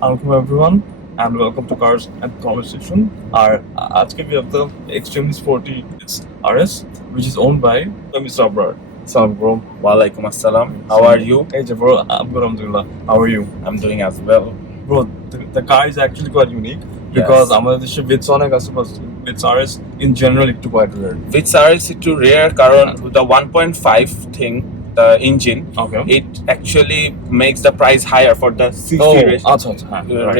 Welcome everyone and welcome to Cars and Conversation. Today we have the extremely sporty Vitz RS, which is owned by Mr. Abrar. Salam bro. Walaikum assalam. How are you? Hey bro, I'm good, alhamdulillah. How are you? I'm doing as well. Bro, the car is actually quite unique because আমাদের দেশে Vitz অনেক আছে, but Vitz RS in general একটু quite rare. Vitz RS একটু rare কারণ the 1.5 thing, the engine, it actually makes the price higher for the CC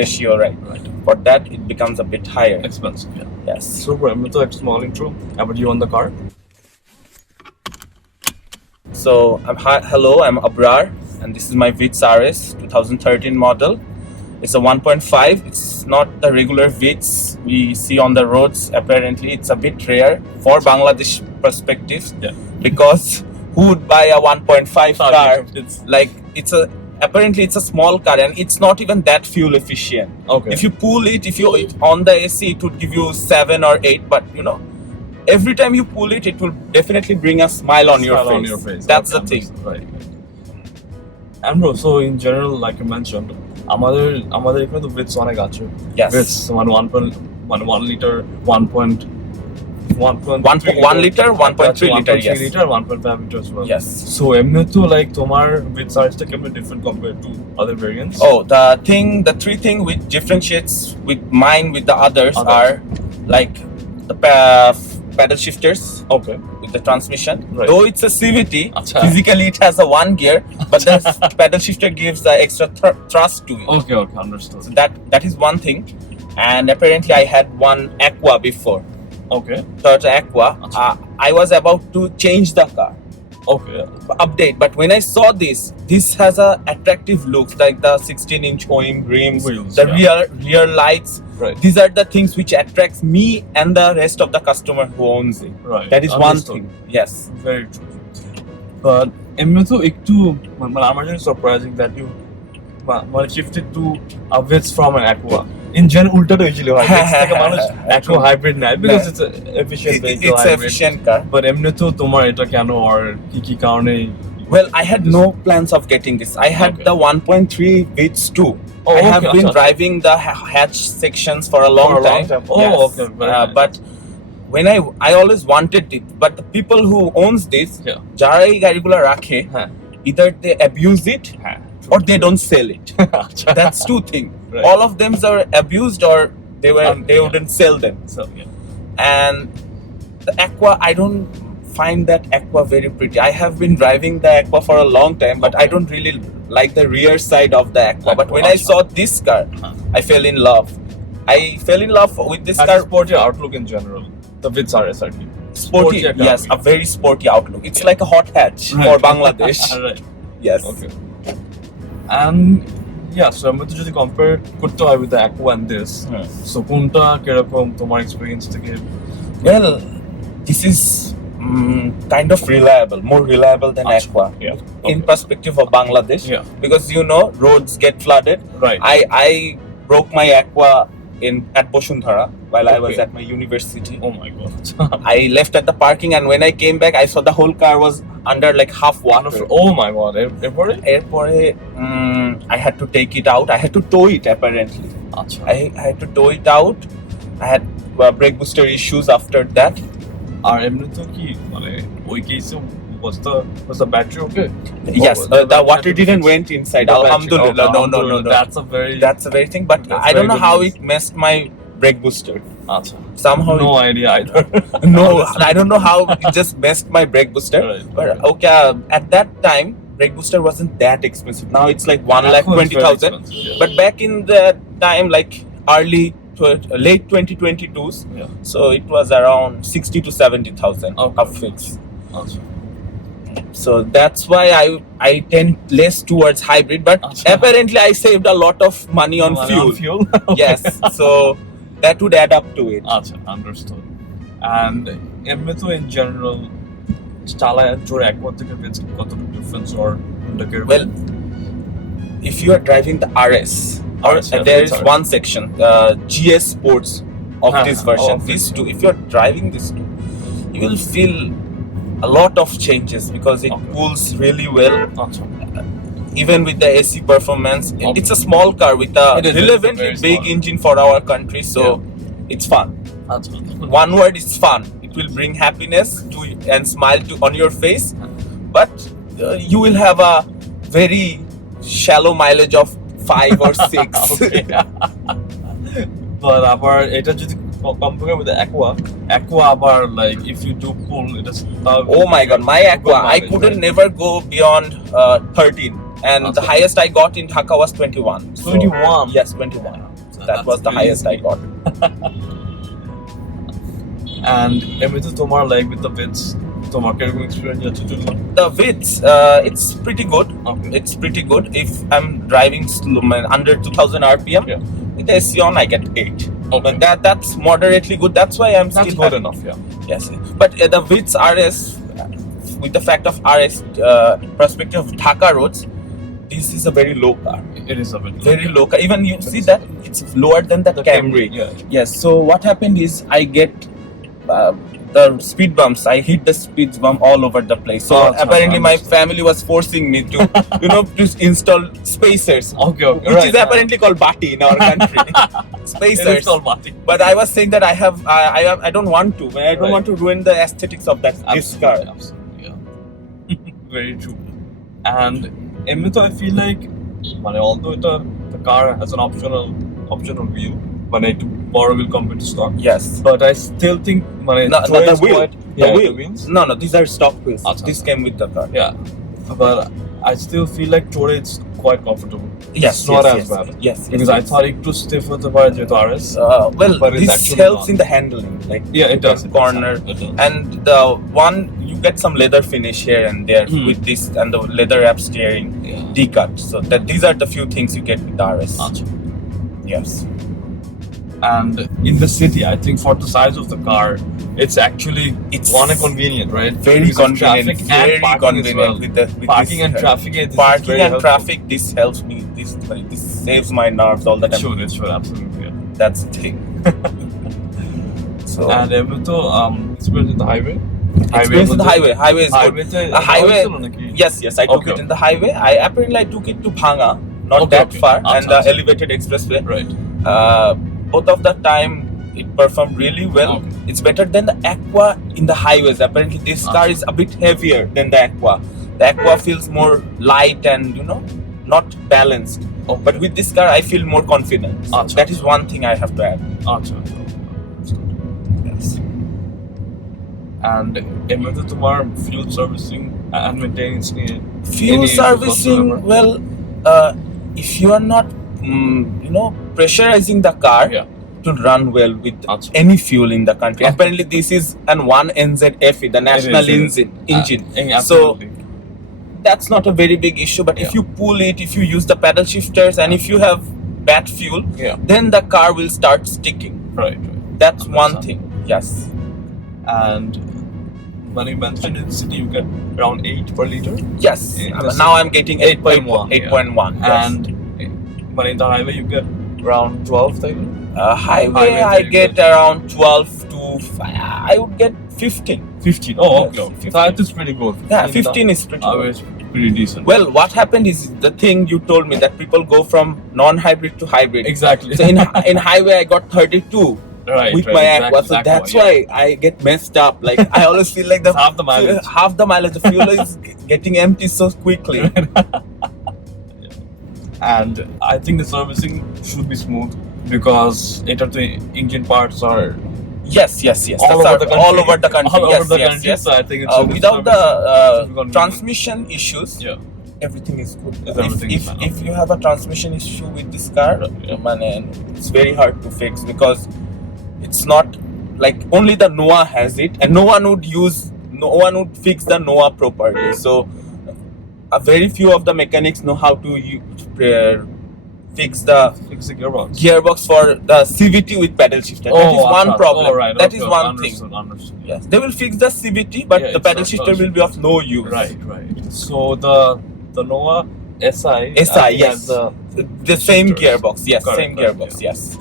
ratio, right? For that, it becomes a bit higher. Expensive, yeah. Yes. So bro, I'm going to a small intro about you on the car. So, hello, I'm Abrar, and this is my Vitz RS 2013 model. It's a 1.5. It's not the regular Vitz we see on the roads. Apparently, it's a bit rare for Bangladesh perspective, because who would buy a 1.5 car? Apparently it's a small car and it's not even that fuel efficient. Okay. If you pull it, on the AC, it would give you 7 or 8, but every time you pull it, it will definitely bring a smile on your face. That's the thing. Right. And bro, so in general, like you mentioned, আমাদের এখানে তো Vitz অনেক আছে. Yes. Vitz 1 liter, 1.1 liter, 1.3 liter, yes. 1.3 liter, 1.5 liter as well. Yes. So এমনি তো like তোমার Vitz RS টা কেমন different compared to other variants? Oh, the three thing which differentiates with mine with the others are like the pedal shifters. Okay. With the transmission. Right. Though it's a CVT, physically it has a 1 gear, but the pedal shifter gives the extra thrust to it. Okay, understood. So that is one thing. And apparently I had one Aqua before. Okay. Toyota Aqua. I was about to change the car. Okay. Update, but when I saw this has a attractive looks, like the 16-inch OEM rims, wheels, the rear lights. Right. These are the things which attracts me and the rest of the customer who owns it. Right. That is one thing. Yes. Very true. But এমনি তো একটু মানে আমার জন্য surprising that you মানে shifted to a Vitz from an Aqua. In general, উল্টাটা usually হয় Vitz থেকে মানুষ Aqua hybrid নেয় because it's an efficient vehicle. It's an efficient car. But এমনি তো তোমার এটা কেন আর কি কারণে? Well, I had no plans of getting this. I had the 1.3 Vitz 2. I have been driving the hatch sections for a long time. Okay. But when I always wanted it, but the people who owns this, যারা এই গাড়িগুলো রাখে, either they abuse it or they don't sell it. That's two things. Right. All of them are abused or they wouldn't sell them. So, and the Aqua, I don't find that Aqua very pretty. I have been driving the Aqua for a long time, but I don't really like the rear side of the Aqua. But when I saw this car, I fell in love. I fell in love with this car. Sporty outlook in general. The Vitz RS, I think. Sporty, yes, a very sporty outlook. It's like a hot hatch for Bangladesh. Right. Yes. Okay. And so আমি তো যদি compare করতে হয় with the Aqua and this, so কোনটা কিরকম তোমার experience থেকে? Well, this is kind of more reliable than Aqua. In perspective of Bangladesh, because roads get flooded. Right. I broke my Aqua at Boshundhara while I was at my university. Oh my god. I left at the parking, and when I came back, I saw the whole car was under like half water. Oh my god. Airport, I had to take it out. I had to tow it apparently. I had to tow it out. I had brake booster issues after that. আর এমনি তো কি মানে ওই কেসে was the battery okay? Yes, the water didn't went inside. Alhamdulillah. No. That's a very thing. But I don't know how it messed my brake booster. Somehow no idea either. No, I don't know how it just messed my brake booster. But okay, at that time brake booster wasn't that expensive. Now it's like 1,20,000. But back in the time, like late 2022s, so it was around 60 to 70,000 of fix. So that's why I tend less towards hybrid, but apparently I saved a lot of money on fuel. Yes, so that would add up to it. Understood. And এমনি তো in general চালায় জোর Aqua থেকে Vitz কতটুকু difference or well, if you are driving the RS, there is one section, GS Sports of this version, this two. If you are driving this two, you will feel a lot of changes because it pulls really well. even with the AC performance. It's a small car with a It is relevantly very big small. engine for our country, so it's fun. One word is fun. It will bring happiness to and smile to on your face, but you will have a very shallow mileage of 5 or 6. Okay. But আবার এটা যদি compare with the Aqua আবার like if you do pull it is Oh my god, my Aqua, I mileage, couldn't right? never go beyond 13, and the highest I got in Dhaka was 21. So, 21? Yes, 21. So that That's was the highest I crazy. got. And এমনিতে তোমার like with the Vitz তোমার কিরকম experience আছে যদি The Vitz, it's pretty good. Okay. It's pretty good. If I'm driving slow, under 2000 RPM, Yeah. with the AC on, I get 8. Okay. But that's moderately good. That's why I'm That's still good happy. enough, yeah. Yes, but the Vitz RS, with the fact of RS perspective of Dhaka roads, this is a very low car. It is a bit Very low car. Even you see that it's lower than the Camry. Yeah. Yes. So what happened is I get the speed bumps. I hit the speed bump all over the place. So Oh, apparently my understood. family was forcing me to, to install spacers. Okay, Which right. is apparently called bati in our country. It Spacers. is called Mati. But I was saying that I don't want to. I don't Right. want to ruin the aesthetics of this car. Absolutely, yeah. Very true. And এমনিতে I feel like মানে although the car has an optional wheel মানে একটু বড় wheel compared to stock, Yes. but I still think মানে No, Toyota the is wheel. quite- The yeah, wheel. the wheels. No, these are stock wheels. Achha. This came with the car. Yeah, but I still feel like Toyota is quite comfortable. Yes, It's not yes, as yes. bad. Yes, Because I yes. thought একটু stiff হতে পারে যেহেতু RS. Well, But it's this actually helps not. in the handling, like Yeah, it does. corner, It does. and the one you get some leather finish here and there Hmm. with this, and the leather wrap steering, Yeah. D-cut. So that these are the few things you get with the RS. আচ্ছা। Yes. And in the city, I think for the size of the car, it's actually It's convenient, right? Very Because of convenient, traffic and very parking convenient as well. with Parking this, and traffic, this is parking very and helpful. traffic. This helps me. This saves my nerves all the It time. should, absolutely. Yeah. That's the thing. So And everything, experience in the highway. experience in the highway. Highway is good. A highway. Yes, I took Okay. it in the highway. I took it to Bhanga, not Okay, that okay. far, Achha, and the achha. elevated expressway. Right. Both of the time it performed really well. Okay. It's better than the Aqua in the highways. Apparently, this car Achha. is a bit heavier than the Aqua. The Aqua feels more light and not balanced. Okay. But with this car, I feel more confident. So Achha. that is one thing I have to add. আচ্ছা। Yes. And এমনিতে তোমার fuel servicing and maintenance নিয়ে Fuel any issues servicing, whatsoever? well, if you are not, pressurizing the car Yeah. to run well with Achha. any fuel in the country. Okay. Apparently, this is an 1NZFE, the national It is. engine. So Absolutely. that's not a very big issue. But if Yeah. you pull it, if you use the paddle shifters, and if you have bad fuel, Yeah. then the car will start sticking. Right. That's one Understand. thing. Yes. And when you mentioned in the city, you get around 8 per liter. Yes. In the Now city. I'm getting 8.1, 8.1. Yes. And when in the highway, you get around 12, I think. Highway, Highway, I get around 12 to I would get 15. 15. Oh, Yes, okay. 15. That is pretty good. Yeah, 15 is pretty Highway good. is pretty decent. Well, what happened is the thing you told me that people go from non-hybrid to hybrid. Exactly. So in highway, I got 32 right, with right, my exactly, Aqua. So Aqua, that's yeah. why I get messed up. Like I always feel like Half the mileage. half the mileage. The fuel is getting empty so quickly. And I think the servicing should be smooth because the engine parts are Yes. all over the country. All over the country. All yes, over the yes, country. yes. So I think it's Without the should be convenient. transmission issues, Yeah. everything is good. Everything is fine. If you have a transmission issue with this car, Yeah. man, it's very hard to fix because it's not like only the Noah has it, and no one would fix the Noah properly. So a very few of the mechanics know how to fix the Fix the gearbox. gearbox for the CVT with paddle shifter. That is one problem. Oh, right. That okay, is one thing. Understood. Yes, they will fix the CVT, but Yeah, the it's paddle not shifter will be of no use. Right. So the Noah SI. SI, I think yes. has The same Shifters. gearbox, yes, Correct, same correct, gearbox, yeah. yes.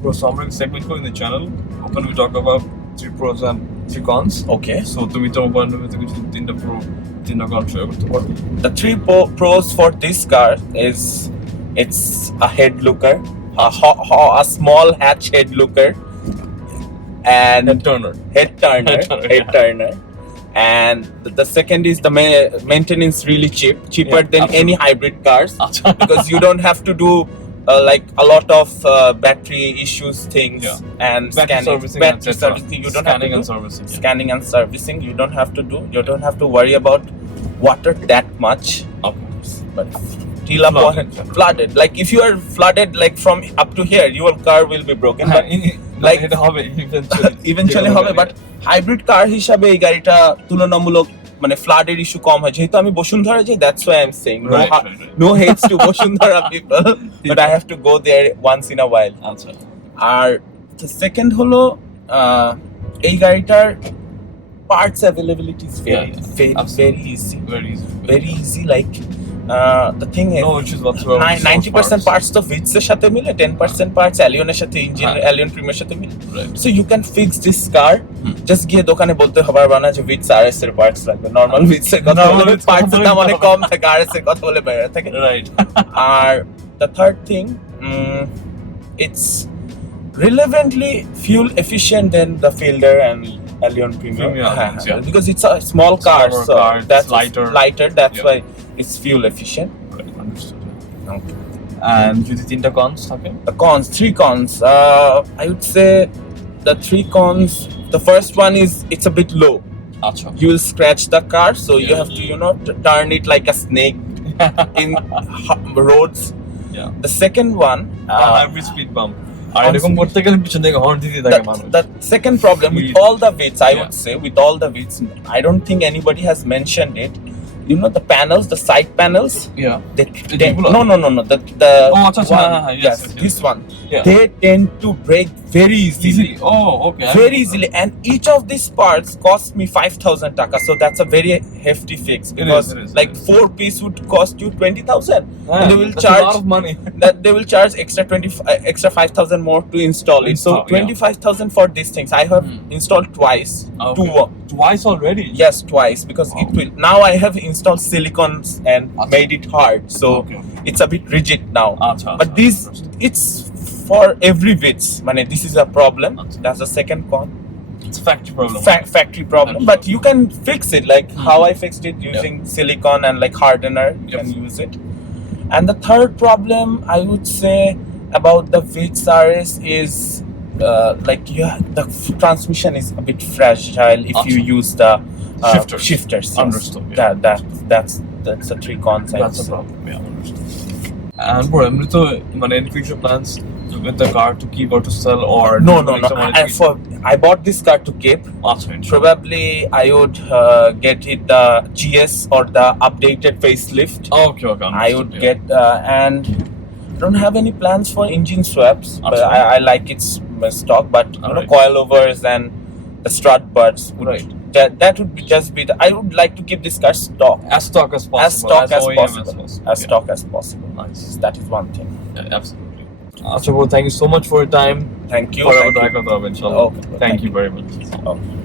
Bro, so I'm segment in the channel. Open we talk about 3 pros and 3 cons. Okay. So তুমি তোমার point of view থেকে যদি 3টা pro তিনটা কন share করতে পারো। The three pros for this car is it's a head looker, a small hatch head looker, and Head turner. head turner, Head turner, and the second is the maintenance really cheaper Yeah, than absolutely. any hybrid cars আচ্ছা। because you don't have to do like a lot of battery issues things Yeah. and Battery scanning, servicing, battery etc. servicing. You don't Scanning have and to do servicing. Yeah. scanning and servicing. You don't have to do. You don't have to worry about water that much. Okay. But till up flooded. Like if you are flooded like from up to here, your car will be broken. But like এটা হবে eventually হবে, but hybrid car হিসাবে এই গাড়িটা তুলনামূলক মানে ফ্লাডের issue কম হয় যেহেতু আমি বসুন্ধরা যাই, that's why I'm saying no hates to Bashundhara people but I have to go there once in a while. আচ্ছা। আর সেকেন্ড হলো এই গাড়িটার parts availability is very easy, very easy. Like the thing is no issues whatsoever. 90% parts তো Vitz এর সাথে মিলে, 10% parts Allion এর সাথে, ইঞ্জিন Allion Premium এর সাথে মিলে, so you can fix this car. Just গিয়ে দোকানে বলতে হবে না যে Vitz RS এর parts লাগবে, নরমাল Vitz এর কথা বলে parts এর দাম অনেক কম থাকে, RS এর কথা বলে বেড়ে থাকে, right? R the third thing, it's relevantly fuel efficient than the Fielder and Allion Premium. Yeah. Because it's a small car, so that's lighter. That's why it's fuel efficient. Right, understood. Okay. And যদি তিনটা cons থাকে? The cons, three cons. I would say the three cons. The first one is it's a bit low. আচ্ছা। You will scratch the car, so you have to turn it like a snake in roads. Yeah. The second one, every speed bump. আর এরকম করতে গেলে পিছন থেকে horn দিতে থাকে মানুষ। The second problem with all the Vitz, I would say, with all the Vitz, I don't think anybody has mentioned it. You know the panels, the side panels. Yeah. They Regular? no. The one, yes, this one. Yeah. They tend to break very easily. Oh, okay. Very easily, and each of these parts cost me 5,000 taka. So that's a very hefty fix because it is, like 4 piece would cost you 20,000, and they will that's charge a lot of money. that they will charge extra 5,000 more to install it. So 25,000 for these things. I have installed twice. Twice already? Yes, twice because it will. Now I have installed silicons and made it hard, so it's a bit rigid now. But it's for every Vitz. This is a problem. That's the second con. It's a factory problem. Factory problem, but you can fix it like how I fixed it using silicone and like hardener. You can use it. And the third problem I would say about the Vitz RS is the transmission is a bit fragile if you use the shifters. Yes. Understood. That's the three cons. That's a problem. Yeah, understood. And bro, any future plans with the car to keep or to sell or no. I bought this car to keep. Probably I would get it the GS or the updated facelift. Okay. I would get and I don't have any plans for engine swaps. But I like its stock, but coilovers and the strut buds. That would be I would like to keep this car stock as possible. As stock as possible. Nice. That is one thing. Yeah, absolutely. Bro, thank you so much for your time. Thank you. Inshallah. Okay. Thank you very much. Okay.